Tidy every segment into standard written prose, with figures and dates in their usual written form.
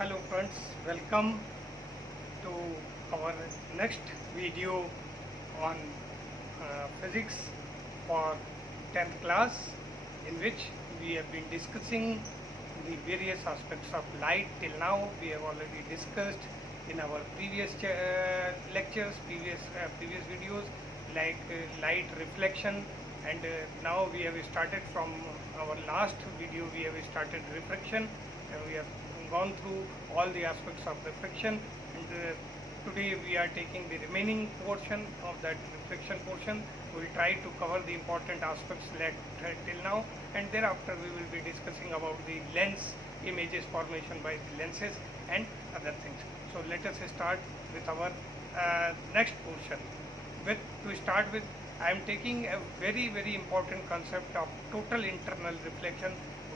Hello friends, welcome to our next video on physics for 10th class, in which we have been discussing the various aspects of light. Till now we have already discussed in our previous lectures, previous videos, like light reflection, and now we have started from our last video. We have started refraction, and we have gone through all the aspects of refraction, and today we are taking the remaining portion of that reflection portion. We will try to cover the important aspects till now, and thereafter we will be discussing about the lens images formation by the lenses and other things. So let us start with our next portion. To start with, I am taking a very important concept of total internal reflection,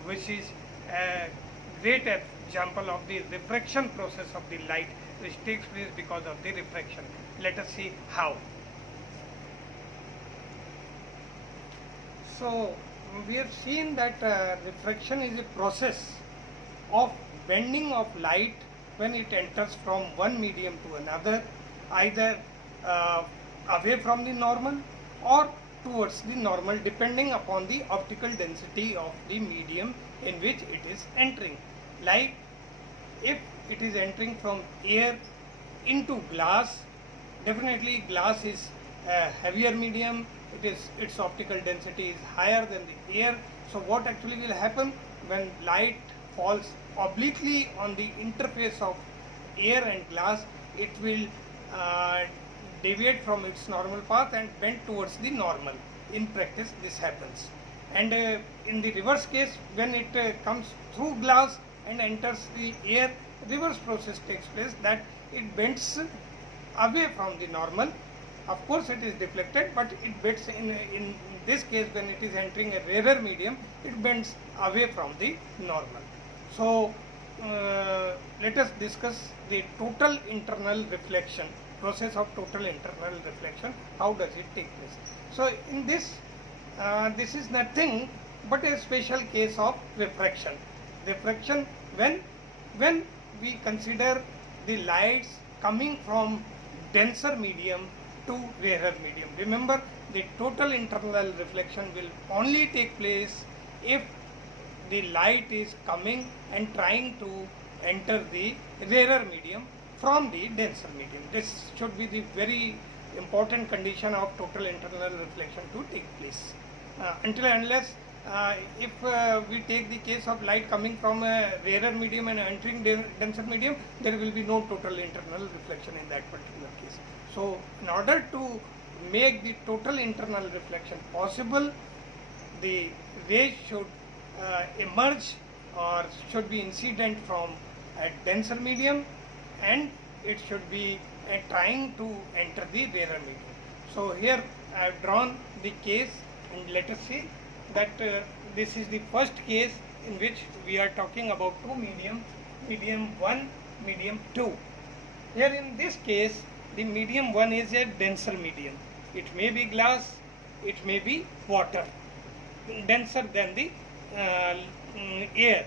which is a great example of the refraction process of the light, which takes place because of the refraction. Let us see how. So we have seen that refraction is a process of bending of light when it enters from one medium to another, either away from the normal or towards the normal, depending upon the optical density of the medium in which it is entering. Like if it is entering from air into glass, definitely glass is a heavier medium, its optical density is higher than the air. So what actually will happen when light falls obliquely on the interface of air and glass, it will deviate from its normal path and bend towards the normal. In practice this happens, and in the reverse case, when it comes through glass and enters the air, reverse process takes place, that it bends away from the normal. Of course it is deflected, but it bends in this case, when it is entering a rarer medium, it bends away from the normal. So let us discuss the total internal reflection, process of total internal reflection. How does it take place? So in this, this is nothing but a special case of refraction. Refraction when we consider the lights coming from denser medium to rarer medium. Remember, the total internal reflection will only take place if the light is coming and trying to enter the rarer medium from the denser medium. This should be the very important condition of total internal reflection to take place. Until and unless if we take the case of light coming from a rarer medium and entering denser medium, there will be no total internal reflection in that particular case. So in order to make the total internal reflection possible, the rays should emerge or should be incident from a denser medium, and it should be trying to enter the rarer medium. So here I have drawn the case, and let us see that this is the first case in which we are talking about two medium 1, medium 2. Here in this case, the medium 1 is a denser medium. It may be glass, it may be water, denser than the air.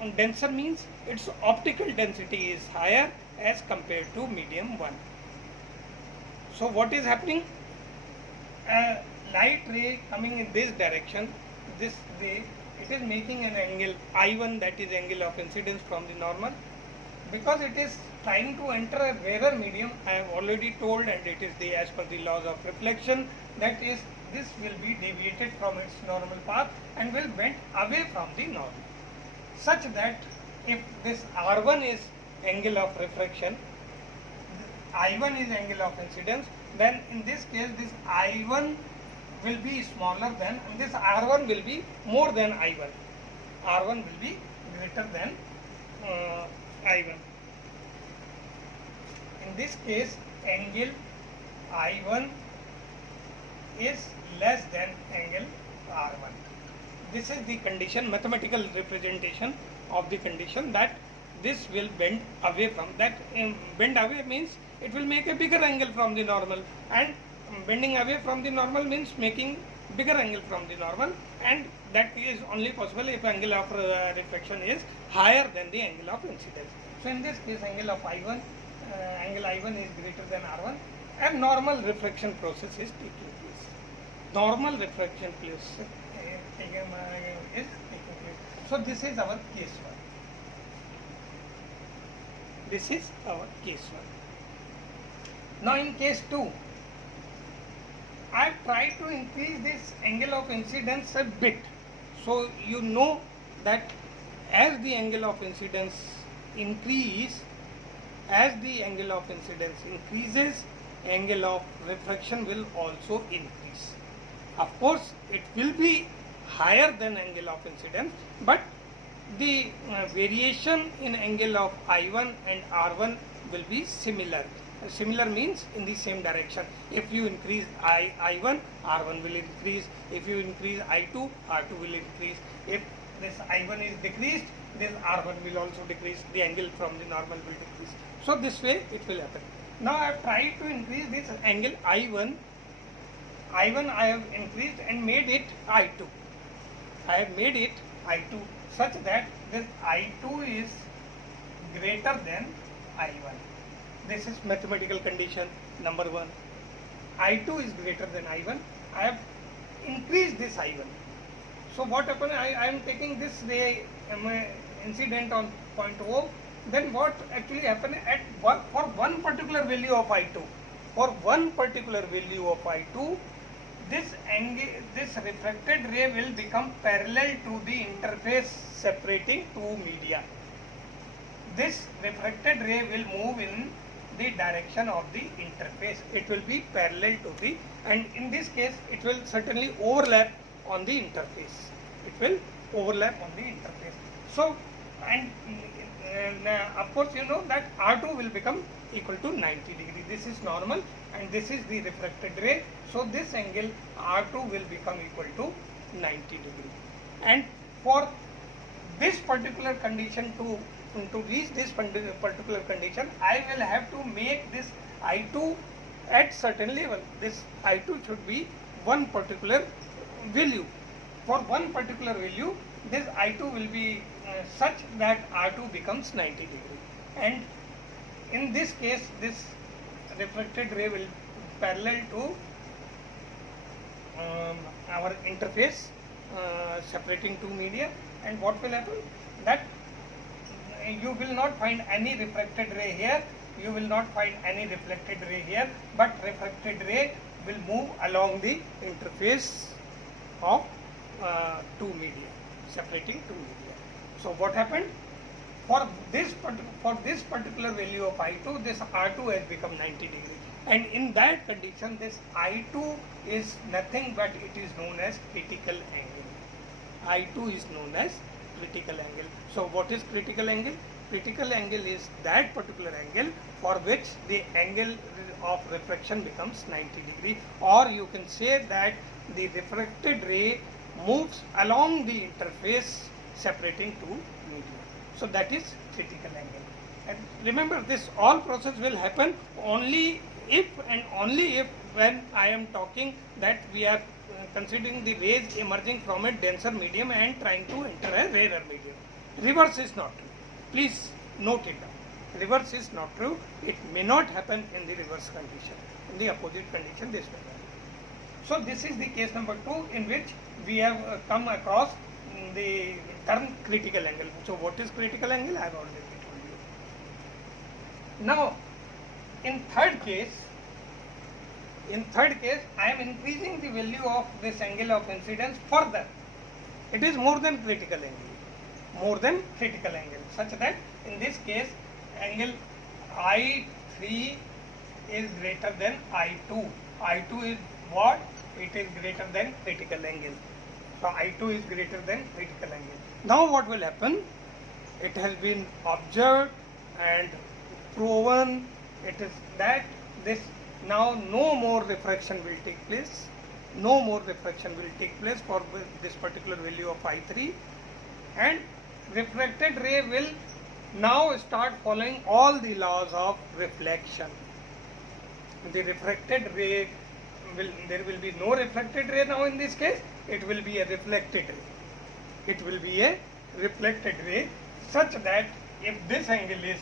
And denser means its optical density is higher as compared to medium 1. So what is happening? A light ray coming in this direction, this ray, it is making an angle I1, that is angle of incidence from the normal. Because it is trying to enter a rarer medium, I have already told, and it is as per the laws of reflection, that is, this will be deviated from its normal path and will bend away from the normal, such that if this R1 is angle of refraction, I1 is angle of incidence, then in this case this I1 will be smaller than, and this R1 will be more than I1. R1 will be greater than I1. In this case, angle I1 is less than angle R1. This is the condition, mathematical representation of the condition, that this will bend away from that. Bend away means it will make a bigger angle from the normal, and bending away from the normal means making bigger angle from the normal, and that is only possible if angle of reflection is higher than the angle of incidence. So in this case, angle I1 is greater than R1, and normal reflection process is taking place. Normal reflection is taking place. So this is our case 1. This is our case 1. Now in case 2, I try to increase this angle of incidence a bit. So you know that as the angle of incidence increases, angle of refraction will also increase. Of course, it will be higher than angle of incidence, but the variation in angle of I1 and R1 will be similar. Similar means in the same direction. If you increase I1, R1 will increase. If you increase I2, R2 will increase. If this I1 is decreased, this R1 will also decrease. The angle from the normal will decrease. So this way it will happen. Now I have tried to increase this angle I1. I have increased and made it I2. I have made it I2 such that this I2 is greater than I1. This is mathematical condition number 1. I2 is greater than I1. I have increased this I1. So what happened? I am taking this ray incident on point O. Then what actually happened for one particular value of I2? For one particular value of I2, this refracted ray will become parallel to the interface separating two media. This refracted ray will move in the direction of the interface. It will be parallel to the, and in this case it will certainly overlap on the interface. It will overlap on the interface. So, and of course you know that R2 will become equal to 90 degree. This is normal and this is the refracted ray. So this angle R2 will become equal to 90 degree. And for this particular condition to reach this particular condition, I will have to make this I2 at certain level. This I2 should be one particular value. For one particular value, this I2 will be such that R2 becomes 90 degree. And in this case, this refracted ray will parallel to our interface separating two media. And what will happen? That you will not find any refracted ray here, you will not find any reflected ray here, but refracted ray will move along the interface of two media, separating two media. So what happened? For this particular value of I2, this R2 has become 90 degree. And in that condition, this I2 is nothing but it is known as critical angle. I2 is known as critical angle. So what is critical angle? Critical angle is that particular angle for which the angle of refraction becomes 90 degree, or you can say that the refracted ray moves along the interface separating two media. So that is critical angle. And remember, this all process will happen only if and only if when I am talking that we are considering the rays emerging from a denser medium and trying to enter a rarer medium. Reverse is not true. Please note it down. Reverse is not true. It may not happen in the reverse condition. In the opposite condition, this will happen. So this is the case number 2 in which we have come across the term critical angle. So what is critical angle? I have already told you. Now, in third case, I am increasing the value of this angle of incidence further. It is more than critical angle, such that in this case angle I3 is greater than I2. I2 is what? It is greater than critical angle. So I2 is greater than critical angle. Now what will happen? It has been observed and proven it is that this now no more refraction will take place. No more refraction will take place for this particular value of I3, and refracted ray will now start following all the laws of reflection. The refracted ray there will be no refracted ray now in this case, it will be a reflected ray. it will be a reflected ray, such that if this angle is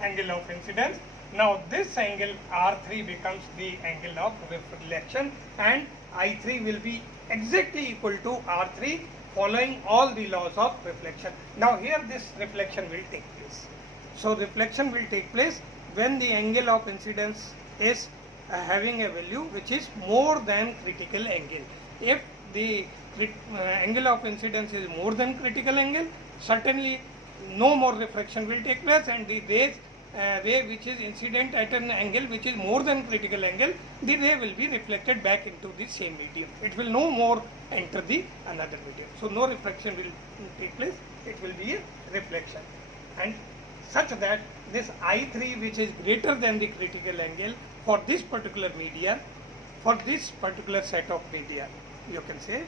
angle of incidence, now this angle R3 becomes the angle of reflection, and I3 will be exactly equal to R3 following all the laws of reflection. Now here this reflection will take place. So reflection will take place when the angle of incidence is having a value which is more than critical angle. If the angle of incidence is more than critical angle, certainly no more refraction will take place, and the ray which is incident at an angle which is more than critical angle, the ray will be reflected back into the same medium. It will no more enter the another medium. So no refraction will take place, it will be a reflection. And such that this I3, which is greater than the critical angle for this particular media, for this particular set of media, you can say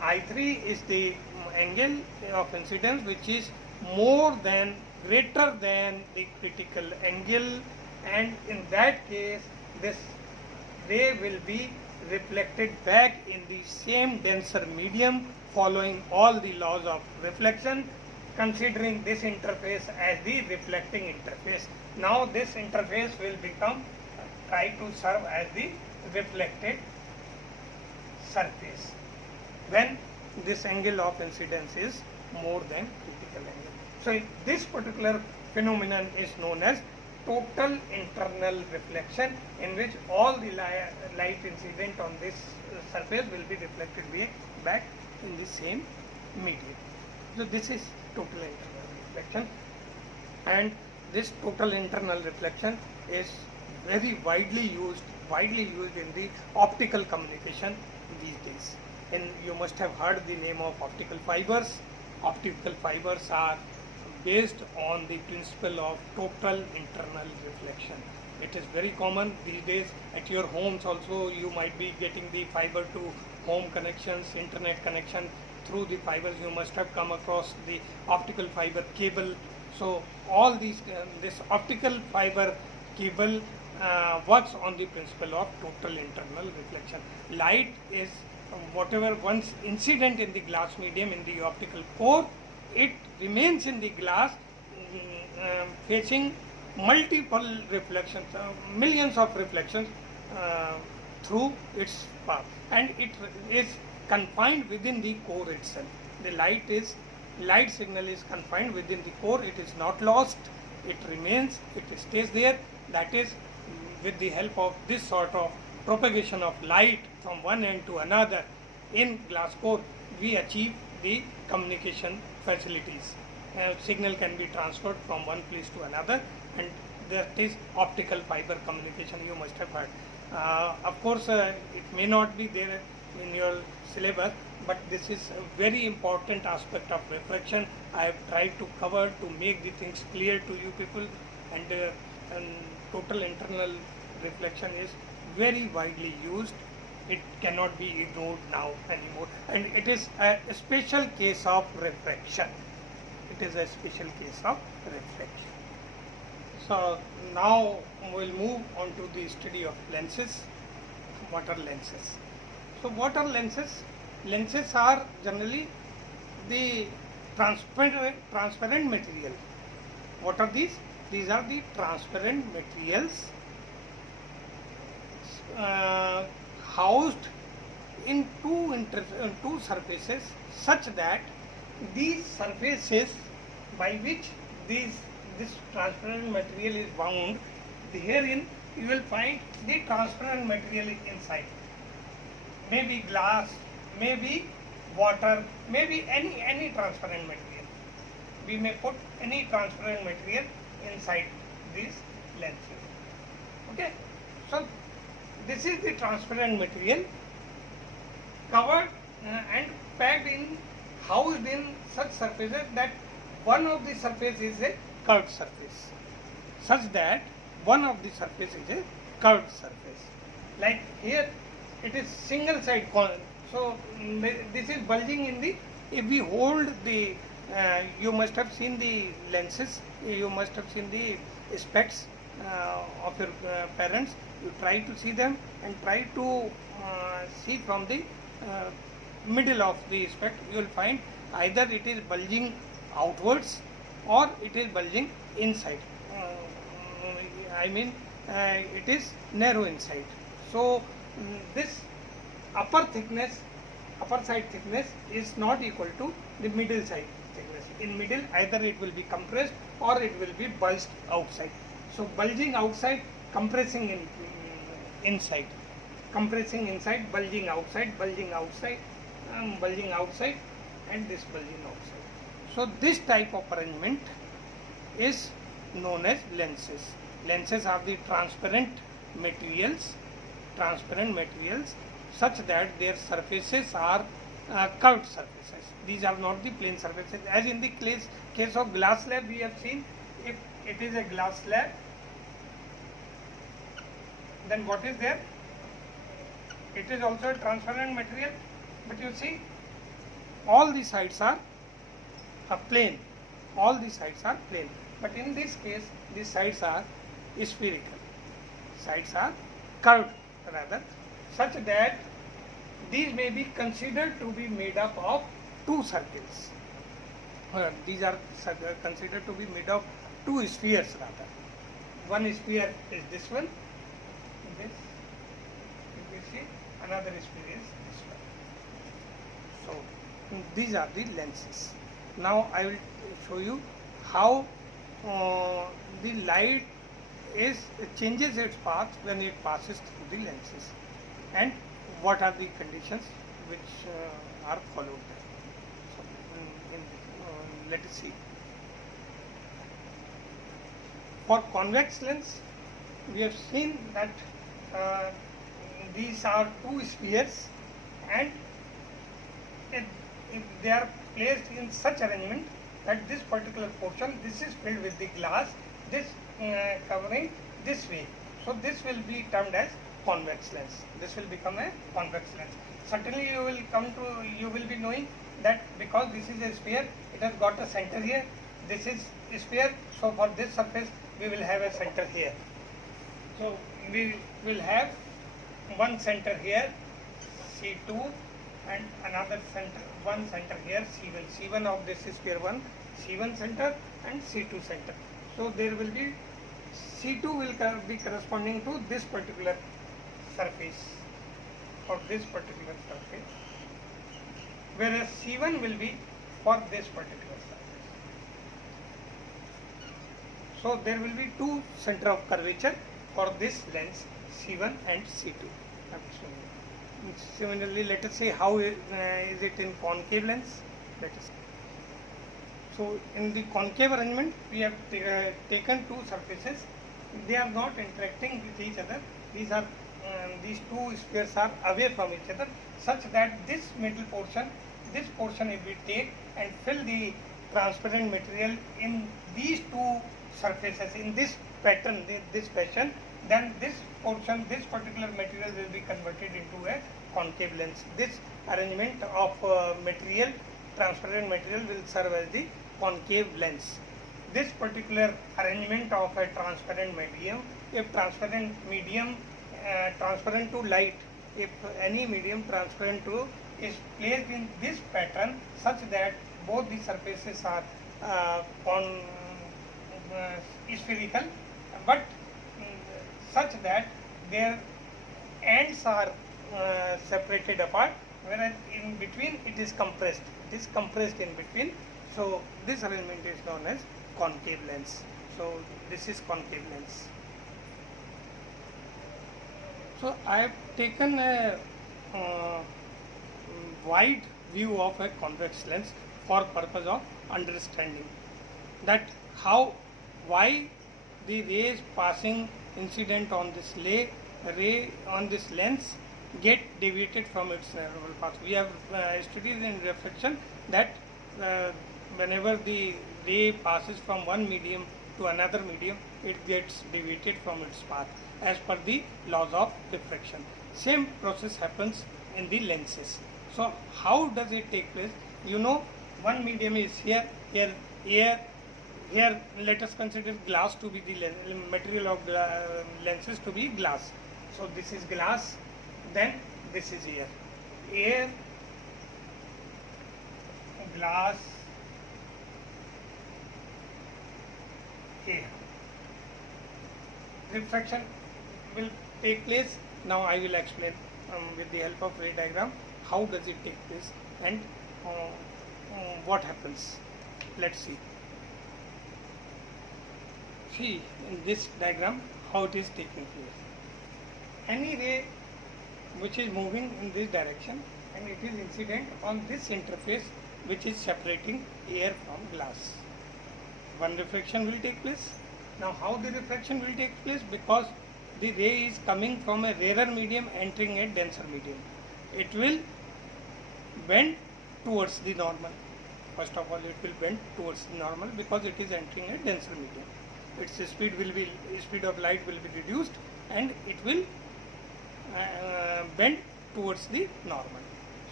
I3 is the angle of incidence which is more than, greater than the critical angle, and in that case this ray will be reflected back in the same denser medium following all the laws of reflection, considering this interface as the reflecting interface. Now this interface will become, try to serve as the reflected surface when this angle of incidence is more than critical angle. So this particular phenomenon is known as total internal reflection, in which all the light incident on this surface will be reflected back in the same medium. So this is total internal reflection, and this total internal reflection is very widely used in the optical communication these days. And you must have heard the name of optical fibers. Optical fibers are based on the principle of total internal reflection. It is very common these days at your homes also. You might be getting the fiber to home connections, internet connection through the fibers. You must have come across the optical fiber cable. So all these this optical fiber cable works on the principle of total internal reflection. Light is whatever once incident in the glass medium, in the optical core, it remains in the glass facing multiple reflections, millions of reflections through its path, and it is confined within the core itself. The light signal is confined within the core. It is not lost, it remains, it stays there. That is, with the help of this sort of propagation of light from one end to another in glass core, we achieve the communication facilities. Signal can be transferred from one place to another, and that is optical fiber communication, you must have heard. Of course, it may not be there in your syllabus, but this is a very important aspect of refraction. I have tried to cover to make the things clear to you people, and total internal reflection is very widely used. It cannot be ignored now anymore, and it is a special case of refraction. It is a special case of refraction. So now we'll move on to the study of lenses, water lenses. So water lenses are generally the transparent material. What are these? These are the transparent materials housed in two surfaces, such that these surfaces by which this transparent material is bound, herein you will find the transparent material inside. Maybe glass, maybe water, maybe any transparent material. We may put any transparent material inside these lenses. Okay, so this is the transparent material covered and packed in, housed in such surfaces that one of the surface is a curved surface, such that one of the surface is a curved surface. Like here it is single side coin. So this is bulging in the, if we hold the, you must have seen the lenses, you must have seen the specs of your parents. You try to see them and try to see from the middle of the spec. You will find either it is bulging outwards or it is bulging inside. I mean it is narrow inside. So this upper side thickness is not equal to the middle side thickness. In middle, either it will be compressed or it will be bulged outside. So bulging outside, compressing inside, compressing inside, bulging outside, bulging outside, bulging outside, and this bulging outside. So this type of arrangement is known as lenses. Lenses are the transparent materials such that their surfaces are curved surfaces. These are not the plane surfaces. As in the case of glass slab, we have seen, if it is a glass slab, then what is there? It is also a transparent material, but you see all the sides are plane. All the sides are plane. But in this case, the sides are spherical. Sides are curved rather, such that these may be considered to be made up of two circles. These are considered to be made of two spheres rather. One sphere is this one, this, if you see, another sphere is this one. So these are the lenses. Now I will show you how the light changes its path when it passes through the lenses, and what are the conditions which are followed there. So let us see. For convex lens, we have seen that these are two spheres, and if they are placed in such arrangement that this particular portion, this is filled with the glass, this covering this way. So this will be termed as convex lens. This will become a convex lens. Certainly you will be knowing that because this is a sphere, it has got a center here. This is a sphere, so for this surface we will have a center here. So we will have one center here, C2, and another center, one center here, C1. C1 of this is sphere 1, C1 center and C2 center. So there will be C2 will be corresponding to this particular surface or this particular surface, whereas C1 will be for this particular surface. So there will be two center of curvature for this lens, C1 and C2. Similarly, let us see how is it in concave lens. Let us. So in the concave arrangement, we have taken two surfaces. They are not interacting with each other. These two spheres are away from each other, such that this middle portion, if we take and fill the transparent material in these two surfaces in this pattern, this fashion, then this portion, this particular material will be converted into a concave lens. This arrangement of material, transparent material, will serve as the concave lens. This particular arrangement of a transparent medium, if transparent medium, transparent to light, if any medium transparent to is placed in this pattern such that both the surfaces are spherical, but such that their ends are separated apart, whereas in between it is compressed. It is compressed in between. So this arrangement is known as concave lens. So this is concave lens. So I have taken a wide view of a convex lens for purpose of understanding that why the rays passing incident on this ray on this lens get deviated from its normal path. We have studied in reflection that whenever the ray passes from one medium to another medium, it gets deviated from its path as per the laws of diffraction. Same process happens in the lenses. So how does it take place? You know, one medium is here, air. Here let us consider glass to be the material of lenses to be glass. So this is glass, then this is air. Air glass here. Refraction will take place. Now I will explain with the help of ray diagram how does it take place and what happens. Let's see. See in this diagram how it is taking place. Any ray which is moving in this direction and it is incident on this interface which is separating air from glass. One refraction will take place. Now how the refraction will take place? Because the ray is coming from a rarer medium entering a denser medium. It will bend towards the normal. First of all, it will bend towards the normal because it is entering a denser medium. Its speed of light will be reduced and it will bend towards the normal.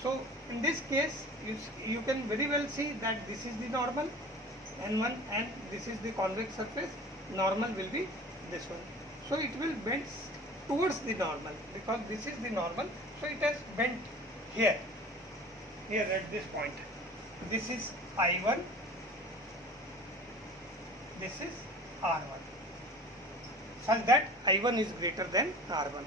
So in this case, you can very well see that this is the normal N1 and this is the convex surface. Normal will be this one. So it will bend towards the normal because this is the normal. So it has bent here at this point. This is I1, this is R1, such that I1 is greater than R1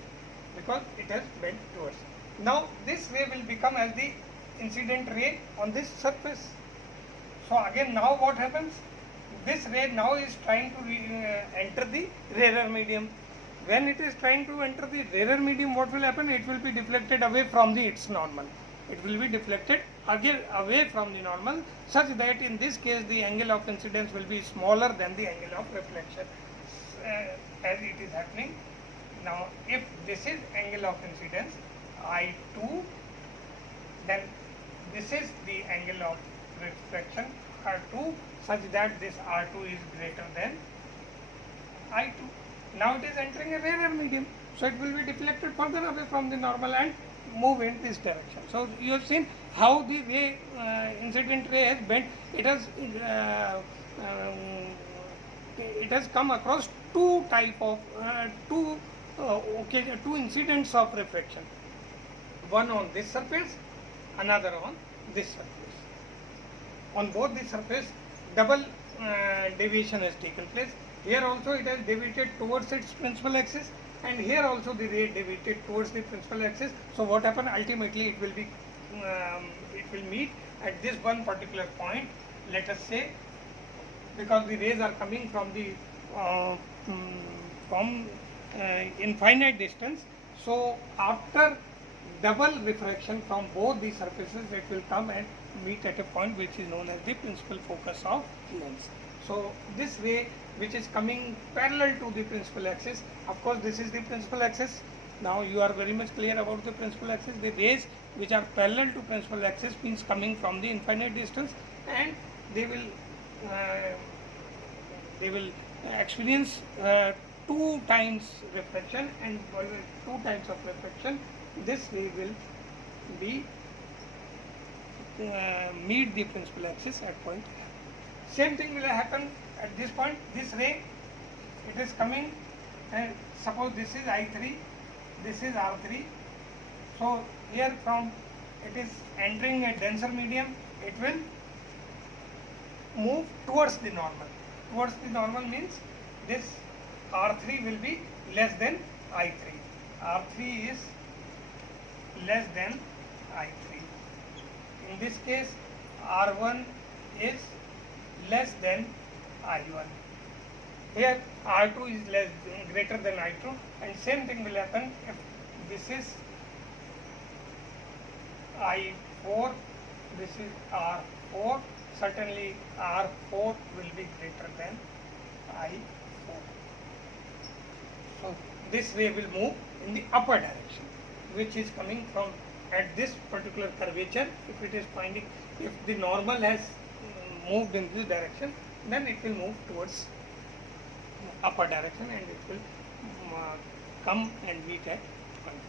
because it has bent towards. Now this ray will become as the incident ray on this surface. So again, now what happens? This ray now is trying to enter the rarer medium. When it is trying to enter the rarer medium, what will happen? It will be deflected away from its normal. It will be deflected again away from the normal, such that in this case the angle of incidence will be smaller than the angle of reflection as it is happening. Now if this is angle of incidence I2, then this is the angle of reflection R2, such that this R2 is greater than I2. Now it is entering a rarer medium, so it will be deflected further away from the normal and move in this direction. So you have seen how the ray, incident ray has bent. It has come across two incidents of refraction. One on this surface, another on this surface. On both the surface, double deviation has taken place. Here also it has deviated towards its principal axis, and here also the ray deviated towards the principal axis. So what happened? Ultimately, it will meet at this one particular point. Let us say, because the rays are coming from the infinite distance. So after double refraction from both the surfaces, it will come and meet at a point which is known as the principal focus of lens. So this ray which is coming parallel to the principal axis, of course this is the principal axis. Now you are very much clear about the principal axis. The rays which are parallel to principal axis means coming from the infinite distance, and they will experience 2 times refraction, and 2 times of refraction this ray will be meet the principal axis at point. Same thing will happen at this point. This ray, it is coming, and suppose this is I3, this is R3. So here from it is entering a denser medium, it will move towards the normal. Towards the normal means this R3 will be less than I3. R3 is less than I3. In this case, R1 is less than I1. Here R2 is greater than I2, and same thing will happen if this is I4, this is R4. Certainly R4 will be greater than I4. So this ray will move in the upper direction, which is coming from at this particular curvature. If it is finding, if the normal has moved in this direction, then it will move towards upper direction, and it will come and meet at point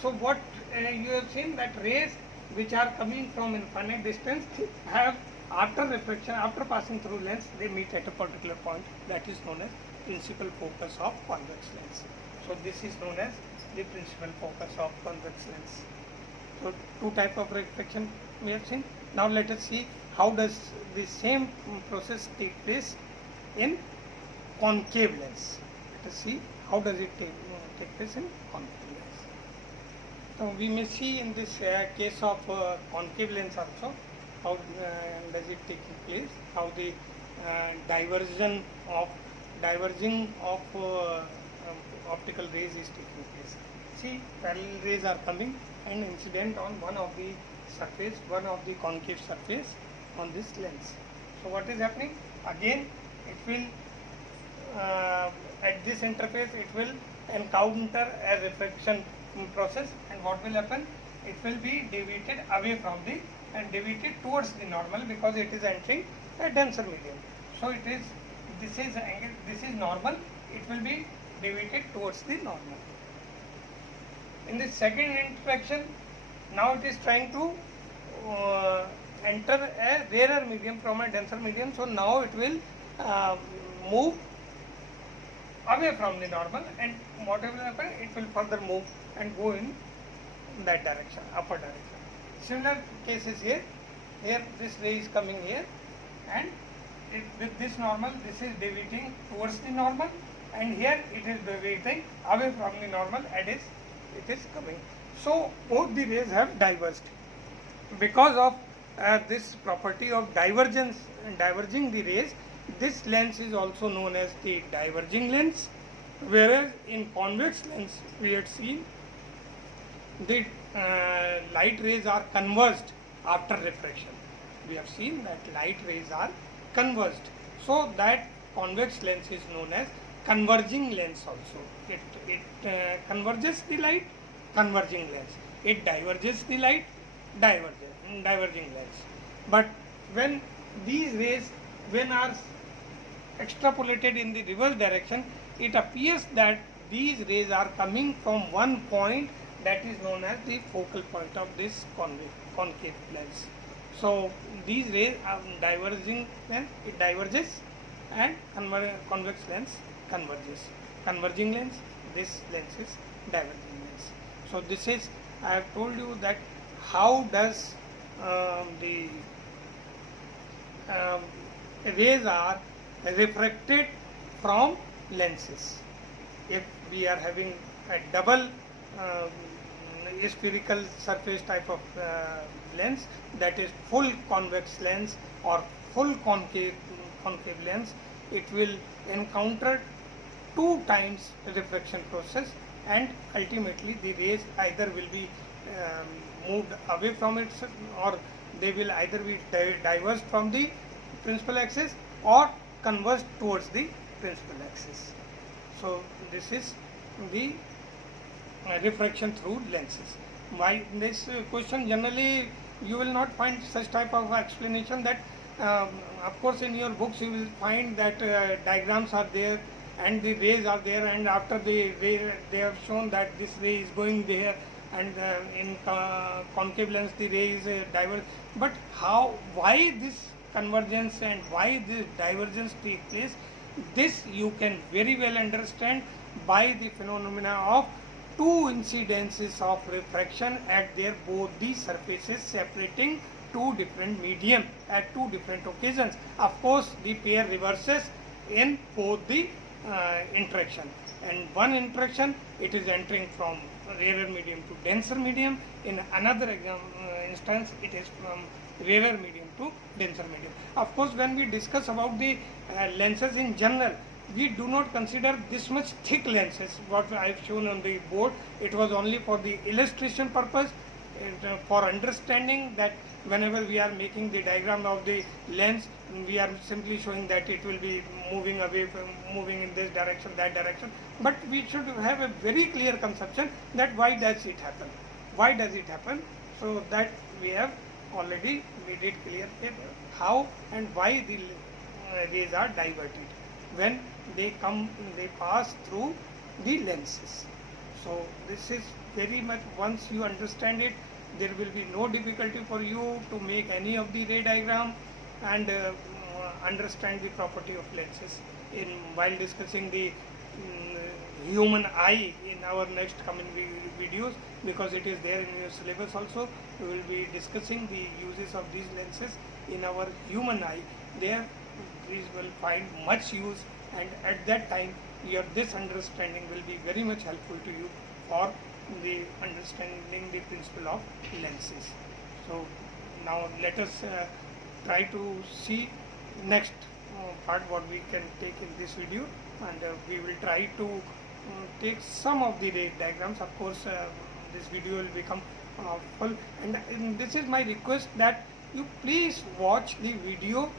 4. So what you have seen, that rays which are coming from infinite distance have, after reflection, after passing through lens, they meet at a particular point. That is known as principal focus of convex lens. So this is known as the principal focus of convex lens. So 2 types of reflection we have seen. Now let us see how does the same process take place in concave lens. Let us see how does it take place in concave lens. So we may see in this case of concave lens also how does it take place, how the diverging of optical rays is taking place. See, parallel rays are coming and incident on one of the surface, one of the concave surface on this lens. So what is happening? Again, it will at this interface it will encounter a refraction process, and what will happen? It will be deviated away from the and deviated towards the normal because it is entering a denser medium. So it is this is normal. It will be deviated towards the normal. In the second interaction, now it is trying to enter a rarer medium from a denser medium. So now it will move away from the normal, and whatever will happen, it will further move and go in that direction, upper direction. Similar cases here. Here this ray is coming here, and with this normal, this is deviating towards the normal, and here it is deviating away from the normal, and it is coming. So both the rays have diverged. Because of this property of divergence and diverging the rays, this lens is also known as the diverging lens, whereas in convex lens we had seen the light rays are converged after refraction. We have seen that light rays are converged. So that convex lens is known as converging lens also. It converges the light, converging lens. It diverges the light, diverging lens. But when these rays are extrapolated in the reverse direction, it appears that these rays are coming from one point that is known as the focal point of this concave lens. So these rays are diverging lens, it diverges, and convex lens converges. Converging lens, this lens is diverging lens. So this is, I have told you that how does the rays are refracted from lenses. If we are having a double spherical surface type of lens, that is full convex lens or full concave lens, it will encounter 2 times refraction process, and ultimately the rays either will be moved away from it, or they will either be diverged from the principal axis or converged towards the principal axis. So this is the refraction through lenses. Why this question, generally you will not find such type of explanation. That of course in your books you will find that diagrams are there and the rays are there, and after the ray they have shown that this ray is going there, and in concave lens the ray is diverged. But why this convergence and why this divergence take place, this you can very well understand by the phenomena of 2 incidences of refraction at their both the surfaces, separating 2 different medium at 2 different occasions. Of course the pair reverses in both the interaction. And one interaction, it is entering from rarer medium to denser medium. In another instance, it is from rarer medium to denser medium. Of course, when we discuss about the lenses in general, we do not consider this much thick lenses. What I have shown on the board, it was only for the illustration purpose, for understanding that whenever we are making the diagram of the lens, we are simply showing that it will be moving away from, moving in this direction, that direction. But we should have a very clear conception that why does it happen? Why does it happen? So that we have already made it clear how and why the rays are diverted when they pass through the lenses. So this is very much, once you understand it, there will be no difficulty for you to make any of the ray diagram and understand the property of lenses while discussing the human eye in our next coming videos, because it is there in your syllabus also. We will be discussing the uses of these lenses in our human eye, there these will find much use, and at that time your this understanding will be very much helpful to you for the understanding the principle of lenses. So now let us try to see next part what we can take in this video, and we will try to take some of the ray diagrams. Of course this video will become full, and this is my request that you please watch the video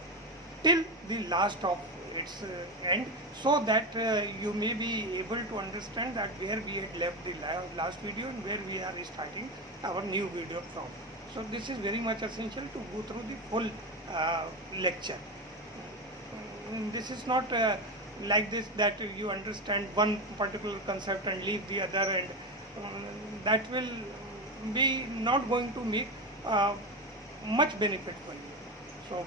till the last of its end, so that you may be able to understand that where we had left the last video and where we are starting our new video from. So this is very much essential to go through the full lecture. This is not like this that you understand one particular concept and leave the other, and that will be not going to make much benefit for you. So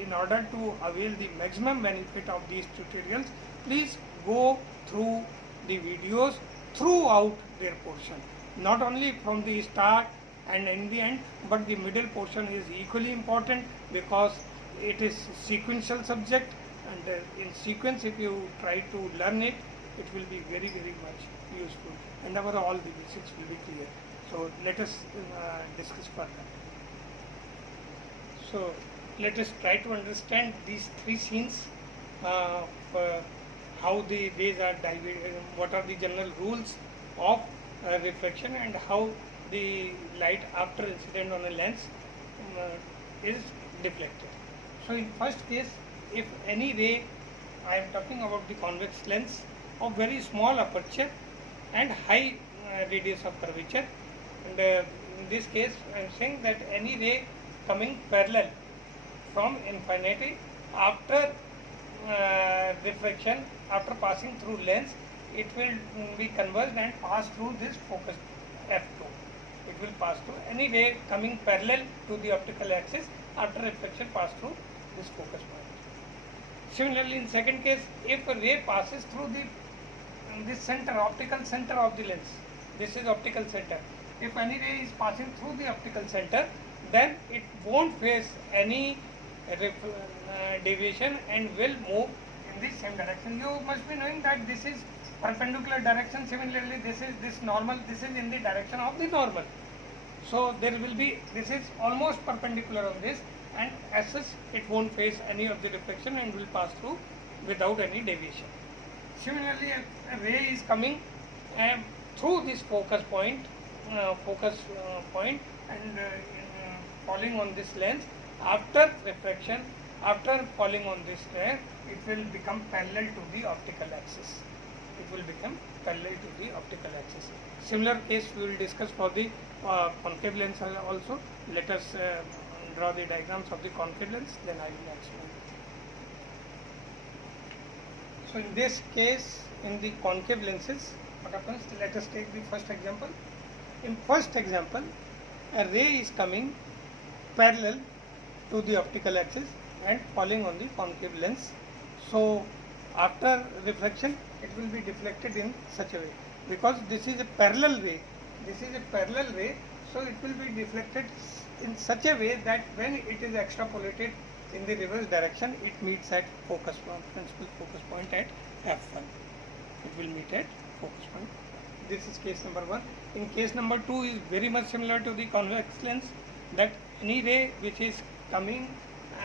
in order to avail the maximum benefit of these tutorials, please go through the videos throughout their portion, not only from the start and in the end, but the middle portion is equally important because it is sequential subject, and in sequence if you try to learn it, it will be very much useful, and all the basics will be clear. So let us discuss further. So let us try to understand these three scenes, how the rays are divided, what are the general rules of reflection, and how the light after incident on a lens is deflected. So in first case, if any ray, I am talking about the convex lens of very small aperture and high radius of curvature, and in this case I am saying that any ray coming parallel from infinity after refraction, after passing through lens, it will be converged and pass through this focus f2. It will pass through any ray coming parallel to the optical axis after reflection pass through this focus point. Similarly, in second case, if a ray passes through this center, optical center of the lens, this is optical center. If any ray is passing through the optical center, then it won't face any deviation and will move in the same direction. You must be knowing that this is perpendicular direction. Similarly, this is this normal, this is in the direction of the normal. So there will be, this is almost perpendicular on this, and as such it won't face any of the reflection and will pass through without any deviation. Similarly, a ray is coming through this focus point and falling on this lens. After refraction, after falling on this lens, it will become parallel to the optical axis. It will become parallel to the optical axis. Similar case we will discuss for the concave lens also. Let us draw the diagrams of the concave lens, then I will explain. So in this case, in the concave lenses, what happens? Let us take the first example. In first example, a ray is coming parallel to the optical axis and falling on the concave lens. So after reflection, it will be deflected in such a way, because this is a parallel ray. This is a parallel ray, so it will be deflected in such a way that when it is extrapolated in the reverse direction, it meets at focus point, principal focus point at f1. It will meet at focus point. This is case number 1. In case number 2 is very much similar to the convex lens, that any ray which is coming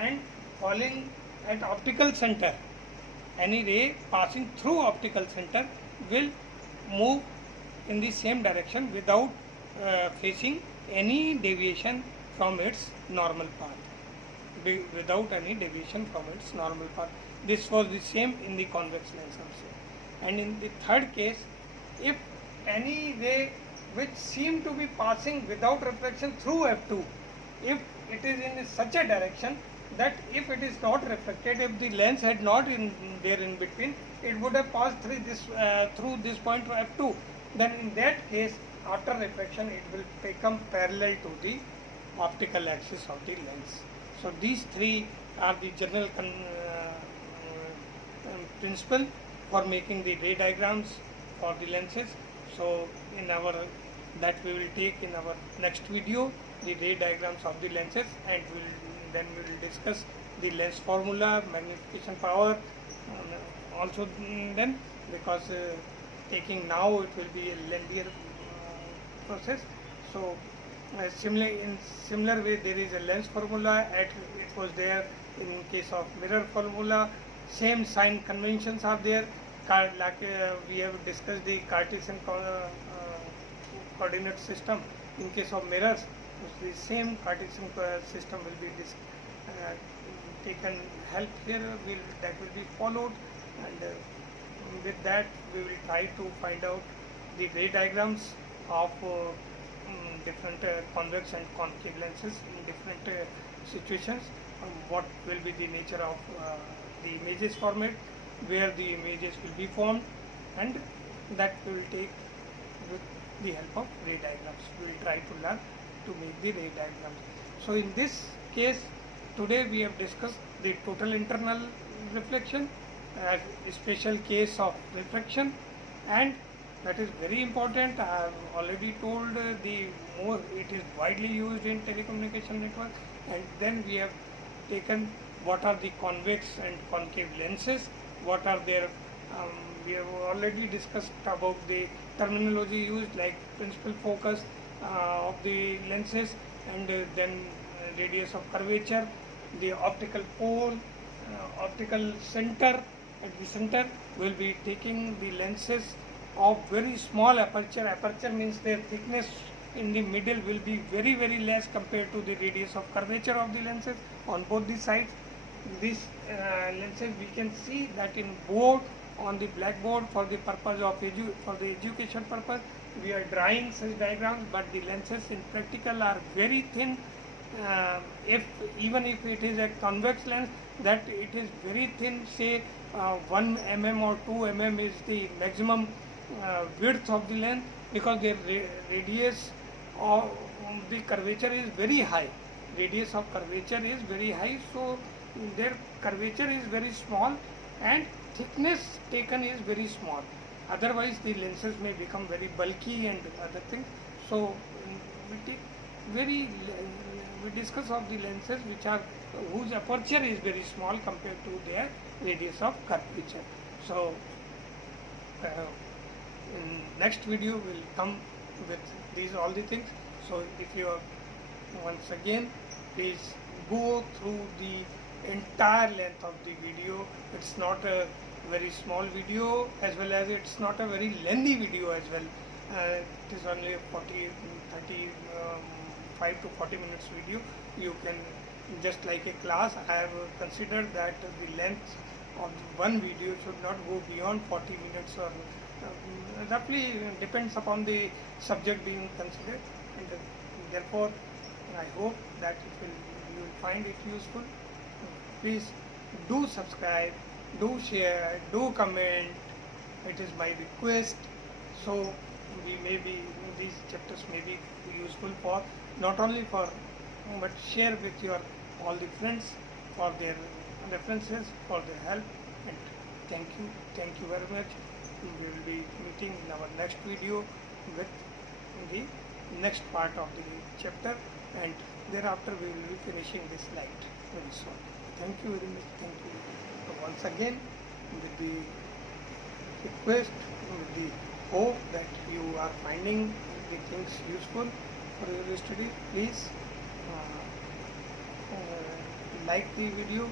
and falling at optical center, any ray passing through optical center will move in the same direction without facing any deviation from its normal path. Without any deviation from its normal path. This was the same in the convex lens also. And in the third case, if any ray which seem to be passing without reflection through f2, if it is in such a direction that if it is not reflected, if the lens had not there in between, it would have passed through this point to f2, then in that case, after reflection, it will become parallel to the optical axis of the lens. So these three are the general principle for making the ray diagrams for the lenses. So that we will take in our next video, the ray diagrams of the lenses, and we will then we will discuss the lens formula, magnification power, also then, because taking now it will be a lengthier process. So in similar way, there is a lens formula. It was there in case of mirror formula. Same sign conventions are there. Like we have discussed the Cartesian coordinate system. In case of mirrors, the same Cartesian system will be taken help here. That will be followed, and with that we will try to find out the ray diagrams of different convex and concave lenses in different situations. What will be the nature of the images format, where the images will be formed, and that we will take with the help of ray diagrams. We will try to learn to make the ray diagrams. So in this case, today we have discussed the total internal reflection as a special case of refraction, and that is very important. I have already told the more it is widely used in telecommunication network, and then we have taken what are the convex and concave lenses, what are their we have already discussed about the terminology used, like principal focus of the lenses, and then radius of curvature, the optical pole, optical center. At the center we will be taking the lenses of very small aperture. Aperture means their thickness in the middle will be very less compared to the radius of curvature of the lenses on both the sides. These lenses we can see that in board, on the blackboard, for the purpose of for the education purpose we are drawing such diagrams, but the lenses in practical are very thin. Even if it is a convex lens, that it is very thin, say 1 mm or 2 mm is the maximum width of the lens, because their radius of the curvature is very high. Radius of curvature is very high, so their curvature is very small and thickness taken is very small. Otherwise the lenses may become very bulky and other things. So we discuss of the lenses which are whose aperture is very small compared to their radius of curvature. So in next video will come with these all the things. So if you are, once again, please go through the entire length of the video. It's not a very small video, as well as it's not a very lengthy video as well. It is only a 35 to 40 minutes video. You can, just like a class, I have considered that the length of one video should not go beyond 40 minutes, or roughly depends upon the subject being considered, and therefore I hope that you will find it useful. Please do subscribe, do share, do comment. It is my request. So these chapters may be useful for not only for, but share with your all the friends for their references, for their help. And thank you very much. We will be meeting in our next video with the next part of the chapter, and thereafter we will be finishing this slide very soon. Thank you very much. Thank you. So once again, with the request, with the hope that you are finding the things useful for your study, please like the video,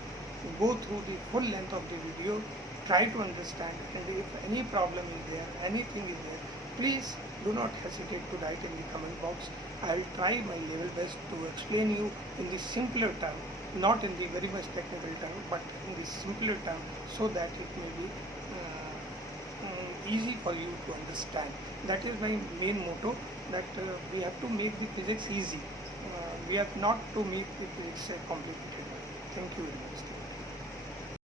go through the full length of the video, try to understand, and if any problem is there, anything is there, please do not hesitate to write in the comment box. I will try my level best to explain you in the simpler term, not in the very much technical term, but in the simpler term, so that it may be easy for you to understand. That is my main motto, that we have to make the physics easy. We have not to make the physics complicated. Thank you very much.